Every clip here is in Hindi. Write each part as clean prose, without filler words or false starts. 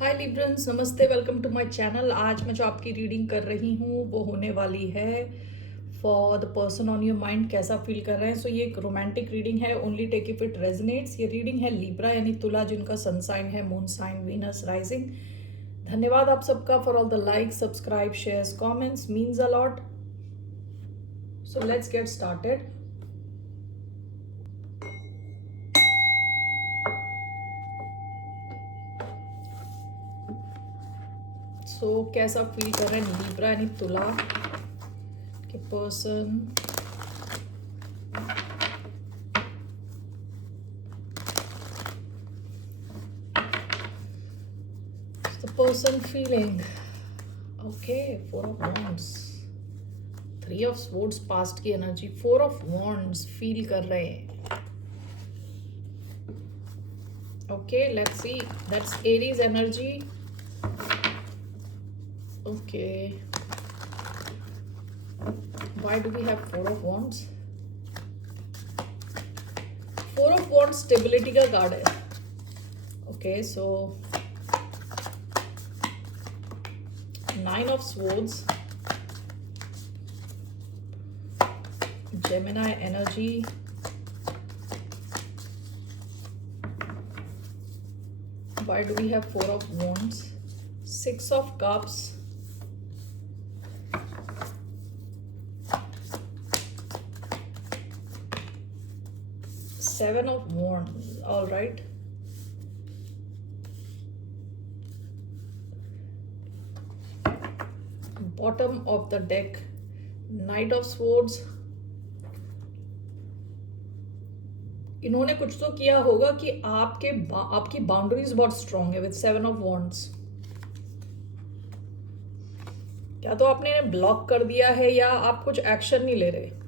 हाय लिब्रंस, नमस्ते, वेलकम टू माय चैनल। आज मैं जो आपकी रीडिंग कर रही हूँ वो होने वाली है for the person on your mind. कैसा फील कर रहे हैं। सो ये एक रोमांटिक रीडिंग है। Only take if it resonates. ये रीडिंग है लिब्रा यानी तुला, जिनका सन साइन है मून साइन वीनस राइजिंग। धन्यवाद आप सबका for all the like, subscribe, shares, comments, means a lot. So let's get started. So कैसा फील कर रहे हैं लिब्रा यानी तुला के person. The person feeling. Okay, Four of Wands, Three of Swords, past की energy, Four of Wands feel कर रहे हैं. Okay, let's see. That's Aries energy. Okay. Why do we have Four of Wands? Four of Wands stability का कार्ड है. Okay, so Nine of Swords, Gemini energy. Why do we have Four of Wands? Six of Cups, Seven of Wands. All right. Bottom of the deck, Knight of Swords. इन्होंने कुछ तो किया होगा कि आपकी बाउंड्रीज बहुत स्ट्रांग है विद सेवन ऑफ वॉन्ड्स। क्या तो आपने ब्लॉक कर दिया है या आप कुछ एक्शन नहीं ले रहे।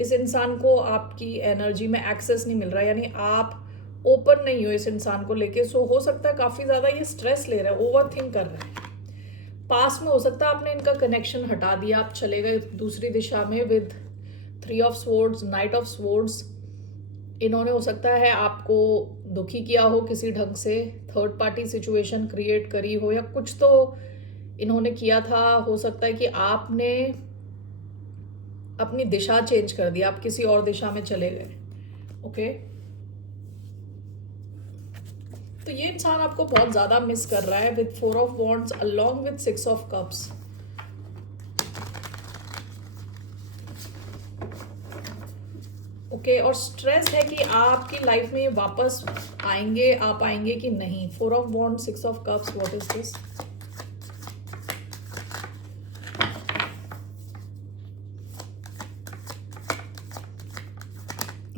इस इंसान को आपकी एनर्जी में एक्सेस नहीं मिल रहा, यानी आप ओपन नहीं हो इस इंसान को लेके। सो हो सकता है काफी ज्यादा ये स्ट्रेस ले रहा है, ओवर थिंक कर रहा है। पास में हो सकता है आपने इनका कनेक्शन हटा दिया, आप चले गए दूसरी दिशा में with three of swords, knight of swords. इन्होंने हो सकता है आपको दुखी किया हो किसी ढंग से, थर्ड पार्टी सिचुएशन क्रिएट करी हो, या कुछ तो इन्होंने किया था। हो सकता है कि आपने अपनी दिशा चेंज कर दी, आप किसी और दिशा में चले गए। ओके, तो ये इंसान आपको बहुत ज्यादा मिस कर रहा है with four of wands along with six of cups. Okay, और स्ट्रेस है कि आपकी लाइफ में वापस आएंगे, आप आएंगे कि नहीं। Four of wand, six of cups, what is this?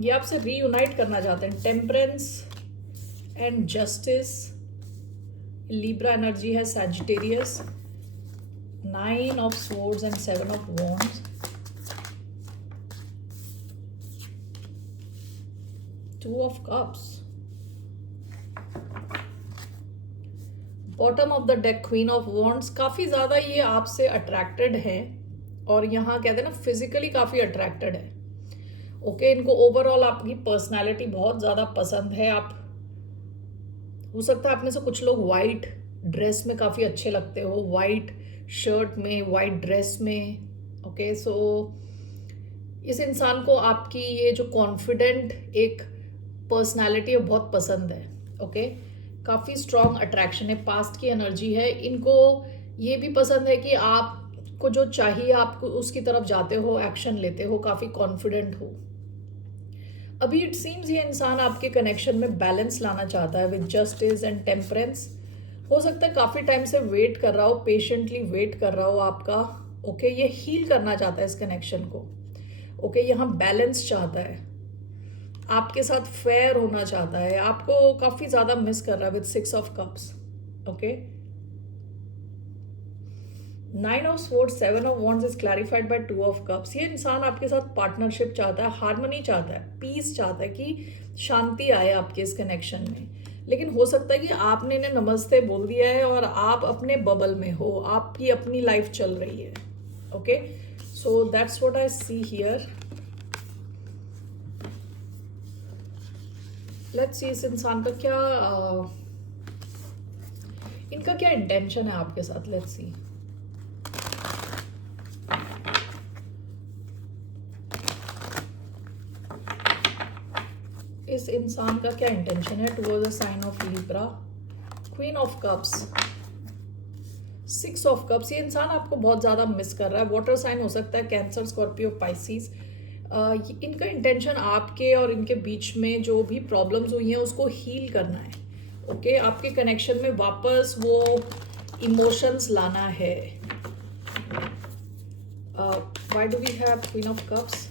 ये आपसे रीयूनाइट करना चाहते हैं। Temperance and justice, Libra energy है, Sagittarius, nine of swords and seven of wands, two of cups, bottom of the deck, queen of wands. काफी ज्यादा ये आपसे अट्रैक्टेड है, और यहाँ कहते हैं ना फिजिकली काफी अट्रैक्टेड है। ओके, इनको ओवरऑल आपकी पर्सनालिटी बहुत ज्यादा पसंद है। आप हो सकता है आप में से कुछ लोग वाइट ड्रेस में काफी अच्छे लगते हो, वाइट शर्ट में, वाइट ड्रेस में। ओके, सो इस इंसान को आपकी ये जो कॉन्फिडेंट एक पर्सनालिटी है बहुत पसंद है। ओके, काफी स्ट्रॉन्ग अट्रैक्शन है, पास्ट की एनर्जी है। इनको ये भी पसंद है कि आपको जो चाहिए आपको उसकी तरफ जाते हो, एक्शन लेते हो, काफी कॉन्फिडेंट हो। अभी इट सीम्स ये इंसान आपके कनेक्शन में बैलेंस लाना चाहता है विद जस्टिस एंड टेम्परेंस। हो सकता है काफी टाइम से वेट कर रहा हो, पेशेंटली वेट कर रहा हो आपका। ओके, ये हील करना चाहता है इस कनेक्शन को। ओके, यहाँ बैलेंस चाहता है, आपके साथ फेयर होना चाहता है, आपको काफी ज्यादा मिस कर रहा है with six of cups. Okay, nine of swords, seven of wands is clarified by two of cups. ये इंसान आपके साथ पार्टनरशिप चाहता है, हार्मनी चाहता है, पीस चाहता है कि शांति आए आपके इस कनेक्शन में। लेकिन हो सकता है कि आपने इन्हें नमस्ते बोल दिया है और आप अपने बबल में हो, आपकी अपनी लाइफ चल रही है। Okay, so that's what I see here. Let's see इस इंसान का क्या इनका क्या इंटेंशन है आपके साथ, लेट्स सी। इस इंसान का क्या इंटेंशन है towards the sign of Libra. Queen of cups, 6 of cups. ये इंसान आपको बहुत ज़्यादा मिस कर रहा है। वाटर साइन हो सकता है, कैंसर, स्कॉर्पियो, पाइसिस। इनका इंटेंशन आपके और इनके बीच में जो भी प्रॉब्लम्स हुई हैं उसको हील करना है। ओके, आपके कनेक्शन में वापस वो इमोशंस लाना है। Why do we have queen of cups.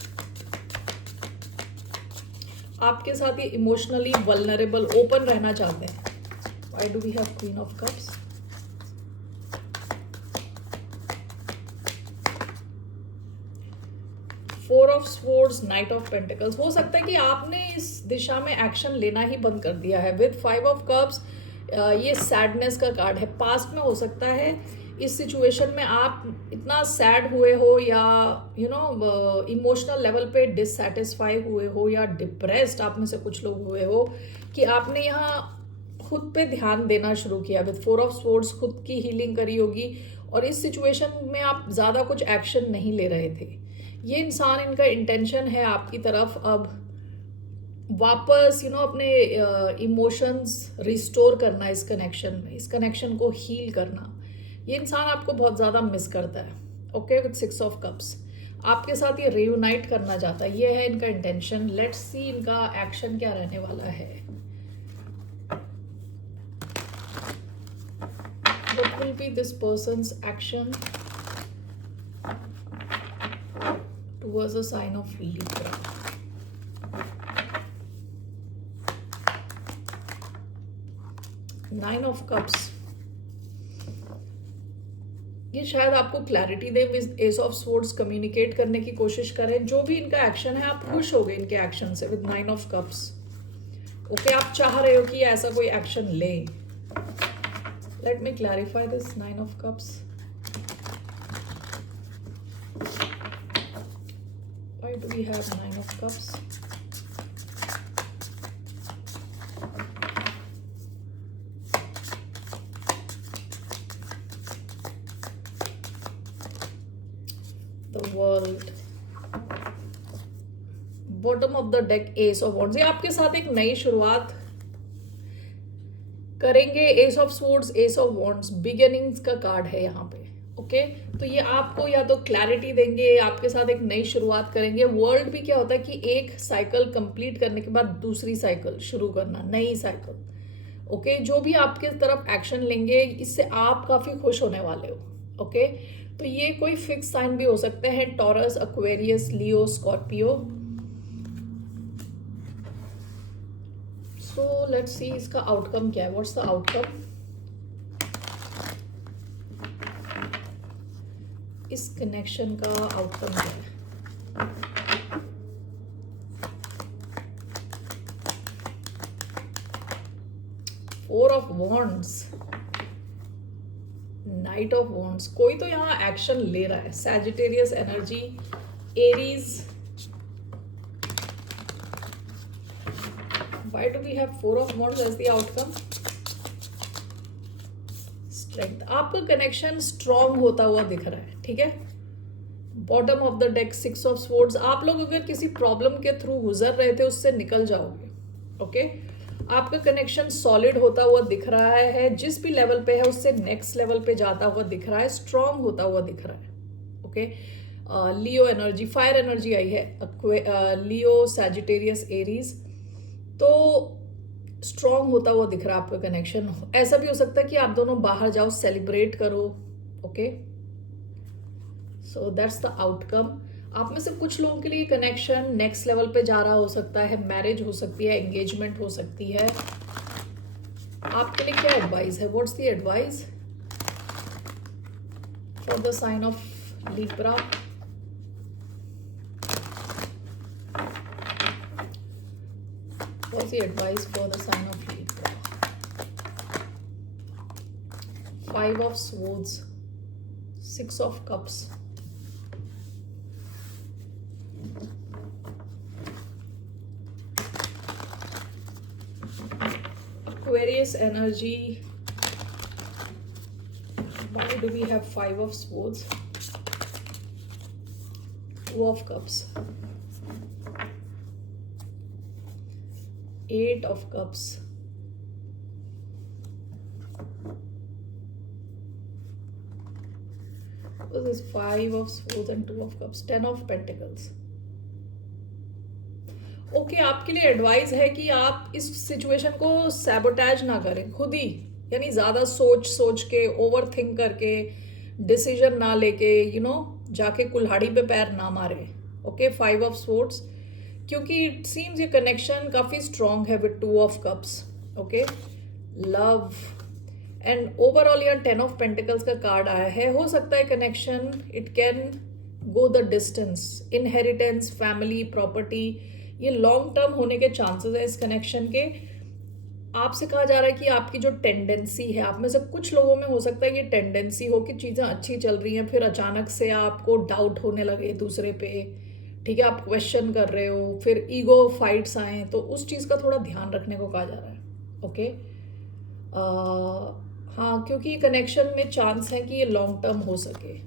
आपके साथ ये इमोशनली वल्नरेबल, ओपन रहना चाहते हैं। Why do we have queen of cups. Four of swords, knight of pentacles. हो सकता है कि आपने इस दिशा में एक्शन लेना ही बंद कर दिया है। विद 5 ऑफ कप्स, ये सैडनेस का कार्ड है। पास्ट में हो सकता है इस सिचुएशन में आप इतना सैड हुए हो या इमोशनल लेवल पे डिससेटिस्फाई हुए हो या डिप्रेस्ड आप में से कुछ लोग हुए हो कि आपने यहाँ खुद पे ध्यान देना शुरू किया। विद 4 ऑफ स्वॉर्ड्स खुद की हीलिंग करी होगी और इस सिचुएशन में आप ज़्यादा कुछ एक्शन नहीं ले रहे थे। ये इंसान, इनका इंटेंशन है आपकी तरफ अब वापस अपने इमोशंस रिस्टोर करना, इस कनेक्शन में, इस कनेक्शन को हील करना। ये इंसान आपको बहुत ज़्यादा मिस करता है। ओके, विद 6 ऑफ कप्स आपके साथ ये रियूनाइट करना चाहता है। ये है इनका इंटेंशन। लेट्स सी इनका एक्शन क्या रहने वाला है। What will be this person's action towards the sign of Libra. Nine of cups, ये शायद आपको क्लैरिटी दे। With ace of swords communicate करने की कोशिश करें। जो भी इनका एक्शन है आप खुश हो गए इनके एक्शन से। विद 9 ऑफ कप्स, ओके, आप चाह रहे हो कि ऐसा कोई एक्शन ले। Let me clarify this 9 of cups. Why do we have 9 of cups. World, bottom of the deck, ace of wands. ये आपके साथ एक नई शुरुआत करेंगे। Ace of swords, ace of wands, beginnings का कार्ड है यहाँ पे। ओके, तो ये आपको या तो क्लैरिटी देंगे, आपके साथ एक नई शुरुआत करेंगे। वर्ल्ड भी क्या होता है कि एक साइकिल कंप्लीट करने के बाद दूसरी साइकिल शुरू करना, नई साइकिल। ओके, जो भी आपके तरफ एक्शन लेंगे इससे आप काफी खुश होने वाले हो। ओके, तो ये कोई फिक्स साइन भी हो सकते हैं, Taurus, Aquarius, Leo, Scorpio. So let's see इसका आउटकम क्या है। What's the outcome. इस कनेक्शन का आउटकम क्या है। Four of wands, knight of wands. कोई तो यहाँ एक्शन ले रहा है। Sagittarius energy, Aries. Why do we have 4 of wands as the outcome. Strength, आपका कनेक्शन स्ट्रॉन्ग होता हुआ दिख रहा है। ठीक है, bottom of the deck 6 of swords. आप लोग अगर किसी प्रॉब्लम के थ्रू गुजर रहे थे उससे निकल जाओगे। ओके, आपका कनेक्शन सॉलिड होता हुआ दिख रहा है। जिस भी लेवल पे है उससे नेक्स्ट लेवल पे जाता हुआ दिख रहा है, स्ट्रॉन्ग होता हुआ दिख रहा है। ओके, लियो एनर्जी, फायर एनर्जी आई है। लियो, सैजिटेरियस, एरीज, तो स्ट्रॉन्ग होता हुआ दिख रहा है आपका कनेक्शन। ऐसा भी हो सकता है कि आप दोनों बाहर जाओ, सेलिब्रेट करो। Okay, so that's the outcome. आप में से कुछ लोगों के लिए कनेक्शन नेक्स्ट लेवल पे जा रहा हो सकता है। मैरिज हो सकती है, एंगेजमेंट हो सकती है। आपके लिए क्या एडवाइस है। What's the advice for the sign of Libra. What's the advice for the sign of Libra. 5 of swords, 6 of cups, Aquarius energy, why do we have 5 of swords, 2 of cups, 8 of cups, this is 5 of swords and 2 of cups, 10 of pentacles. Okay आपके लिए एडवाइस है कि आप इस सिचुएशन को सैबोटैज ना करें खुद ही, यानी ज़्यादा सोच के ओवर थिंक करके डिसीजन ना लेके जाके कुल्हाड़ी पे पैर ना मारे. ओके 5 ऑफ स्वॉर्ड्स, क्योंकि इट सीम्स ये कनेक्शन काफ़ी स्ट्रॉन्ग है with 2 of cups. Okay love and overall यहाँ 10 ऑफ पेंटिकल्स का कार्ड आया है. हो सकता है connection it can go the distance, inheritance, family, property, ये लॉन्ग टर्म होने के चांसेस है इस कनेक्शन के. आपसे कहा जा रहा है कि आपकी जो टेंडेंसी है, आप में से कुछ लोगों में हो सकता है ये टेंडेंसी हो कि चीज़ें अच्छी चल रही हैं, फिर अचानक से आपको डाउट होने लगे दूसरे पे. ठीक है, आप क्वेश्चन कर रहे हो, फिर ईगो फाइट्स आए, तो उस चीज़ का थोड़ा ध्यान रखने को कहा जा रहा है. ओके हाँ, क्योंकि कनेक्शन में चांस है कि ये लॉन्ग टर्म हो सके.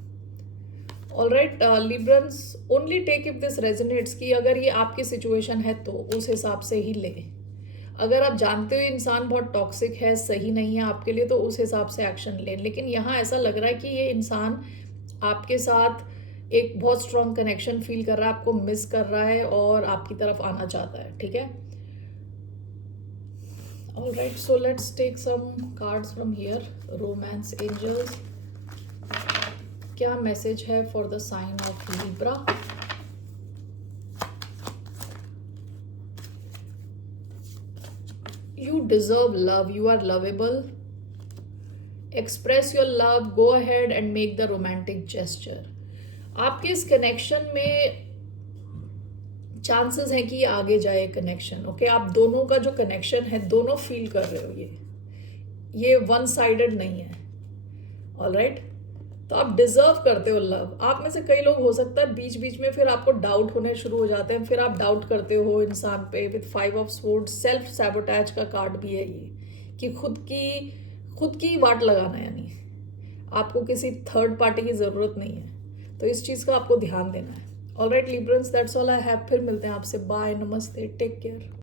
Alright Librans, only take if this resonates, कि अगर ये आपकी सिचुएशन है तो उस हिसाब से ही ले. अगर आप जानते हो इंसान बहुत टॉक्सिक है, सही नहीं है आपके लिए, तो उस हिसाब से एक्शन लें. लेकिन यहाँ ऐसा लग रहा है कि ये इंसान आपके साथ एक बहुत स्ट्रॉन्ग कनेक्शन फील कर रहा है, आपको मिस कर रहा है और आपकी तरफ आना चाहता है. ठीक है, alright, so let's take some cards from here. Romance angels, क्या मैसेज है for the sign of Libra? You deserve love, you are lovable, express your love, go ahead and make the romantic gesture. आपके इस कनेक्शन में चांसेस हैं कि ये आगे जाए कनेक्शन. ओके आप दोनों का जो कनेक्शन है, दोनों फील कर रहे हो, ये वन साइडेड नहीं है. ऑलराइट, तो आप डिजर्व करते हो लव. आप में से कई लोग हो सकता है बीच बीच में फिर आपको डाउट होने शुरू हो जाते हैं, फिर आप डाउट करते हो इंसान पे विद 5 ऑफ स्वॉर्ड्स. सेल्फ सैबोटैज का कार्ड भी है ये, कि खुद की वाट लगाना, यानी आपको किसी थर्ड पार्टी की ज़रूरत नहीं है, तो इस चीज़ का आपको ध्यान देना है. Alright Librans, that's all I have. फिर मिलते हैं आपसे. बाय, नमस्ते, टेक केयर.